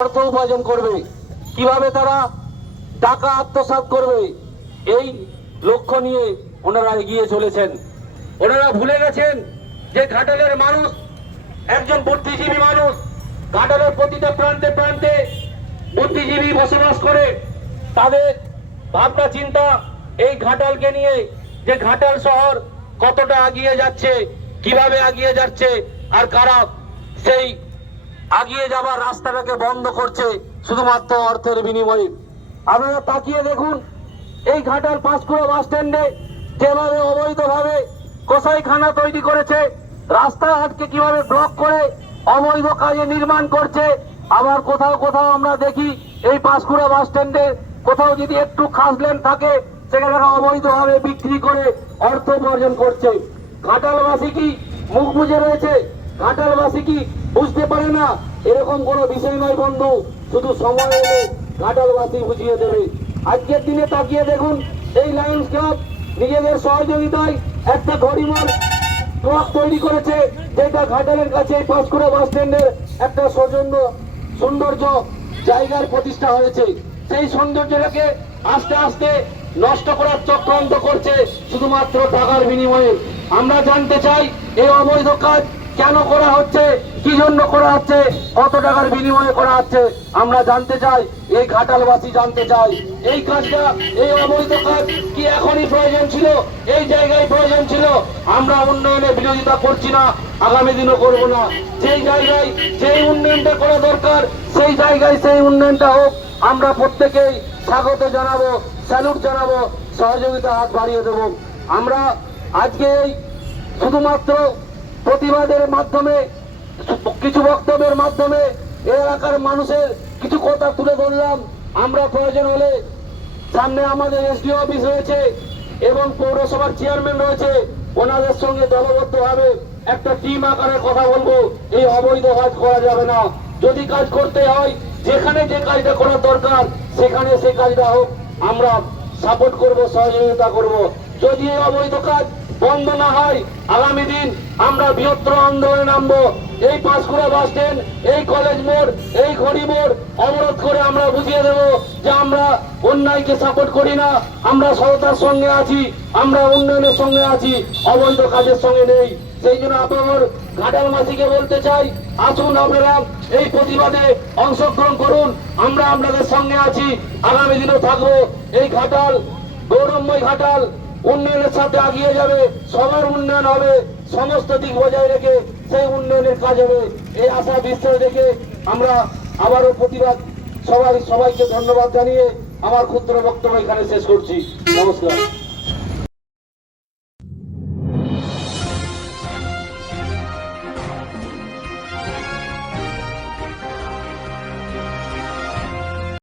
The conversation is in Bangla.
অর্থ উপার্জন করবে। কীভাবে তারা টাকা আত্মসাৎ করবে, এই লক্ষ্য নিয়ে ওনারা এগিয়ে চলেছেন। ওনারা ভুলে গেছেন যে ঘাটালের মানুষ একজন বুদ্ধিজীবী মানুষ। ঘাটালের প্রতিটা প্রান্তে প্রান্তে বুদ্ধিজীবী বসবাস করে। তাদের ভাবনা, চিন্তা এই ঘাটালকে নিয়ে যে ঘাটাল শহর কতটা এগিয়ে যাচ্ছে, কীভাবে এগিয়ে যাচ্ছে, আর কারা সেই আগিয়ে যাবার রাস্তাটাকে বন্ধ করছে শুধুমাত্র অর্থের বিনিময়ে। আপনারা তাকিয়ে দেখুন, এই ঘাটাল পাঁচকুড়া বাস স্ট্যান্ডে যেভাবে অবৈধভাবে কসাইখানা তৈরি করেছে, রাস্তাঘাটকে কীভাবে ব্লক করে অবৈধ কাজে নির্মাণ করছে, আবার কোথাও কোথাও আমরা দেখি এই পাঁশকুড়া বাস স্ট্যান্ডে কোথাও যদি একটু খাসলেন থাকে, সেখানে অবৈধভাবে বিক্রি করে অর্থ উপার্জন করছে। ঘাটালবাসী কি মুখ বুঝে রয়েছে? ঘাটালবাসী কি বুঝতে পারে না? এরকম কোনো বিষয় নয় বন্ধু, শুধু সময় এলে ঘাটালবাসী বুঝিয়ে দেবে। আজকের দিনে তাকিয়ে দেখুন, এই লায়ন্স ক্লাব নিজেদের সহযোগিতায় একটা ঘড়িমার ট্রাক তৈরি করেছে, যেটা ঘাটালের কাছে পাঁচকুড়া বাস স্ট্যান্ডের একটা সৌজন্য সৌন্দর্য জায়গার প্রতিষ্ঠা হয়েছে। সেই সৌন্দর্যটাকে আস্তে আস্তে নষ্ট করার চক্রান্ত করছে শুধুমাত্র টাকার বিনিময়ে। আমরা জানতে চাই, এই অবৈধ কাজ কেন করা হচ্ছে? কি জন্য করা হচ্ছে? কত টাকার বিনিময়ে করা হচ্ছে? আমরা জানতে চাই, এই ঘাটালবাসী জানতে চাই। এই কাজটা, এই অবৈধ কাজ কি এখনই প্রয়োজন ছিল? এই জায়গায় প্রয়োজন ছিল। আমরা উন্নয়নের বিরোধিতা করছি না, আগামী দিনও করব না। যেই জায়গায় যেই উন্নয়নটা করা দরকার, সেই জায়গায় সেই উন্নয়নটা হোক। আমরা প্রত্যেকেই স্বাগত জানাব, স্যালুট জানাব সহযোগিতা হাত বাড়িয়ে দেবো। আমরা আজকে শুধুমাত্র প্রতিবাদের মাধ্যমে, কিছু বক্তব্যের মাধ্যমে এলাকার মানুষের কিছু কথা তুলে ধরলাম। আমরা প্রয়োজন হলে সামনে আমাদের এসডিও অফিস রয়েছে এবং পৌরসভার চেয়ারম্যান রয়েছে। ওনাদের সঙ্গে দলবদ্ধভাবে একটা টিম আকারে কথা বলব। এই অবৈধ কাজ করা যাবে না। যদি কাজ করতে হয়, যেখানে যে কাজটা করার দরকার, সেখানে সেই কাজটা হোক। আমরা সাপোর্ট করব, সহযোগিতা করব। যদি এই অবৈধ কাজ বন্ধ না হয়, আগামী দিন আমরা বৃহত্তর আন্দোলনে নামবো। এই পাঁশকুড়া বাস স্ট্যান্ড, এই কলেজ মোড়, এই ঘড়ি মোড় অবরোধ করে আমরা বুঝিয়ে দেব যে আমরা অন্যায়কে সাপোর্ট করি না, আমরা সততার সঙ্গে আছি, আমরা উন্নয়নের সঙ্গে আছি, অবৈধ কাজের সঙ্গে নেই। সেই জন্য আপনার ঘাটাল মাসিকে বলতে চাই, আসুন আপনারা এই প্রতিবাদে অংশগ্রহণ করুন, আমরা আপনাদের সঙ্গে আছি, আগামী দিনও থাকব। এই ঘাটাল, গৌরবময় ঘাটাল উন্নয়নের সাথে আগিয়ে যাবে, সবার উন্নয়ন হবে, সমস্ত দিক বজায় রেখে সেই উন্নয়নের কাজ হবে। এই আশা বিশ্বাস রেখে আমরা আবারও প্রতিবাদ, সবাই সবাইকে ধন্যবাদ জানিয়ে আমার ক্ষুদ্র বক্তব্য এখানে শেষ করছি। নমস্কার।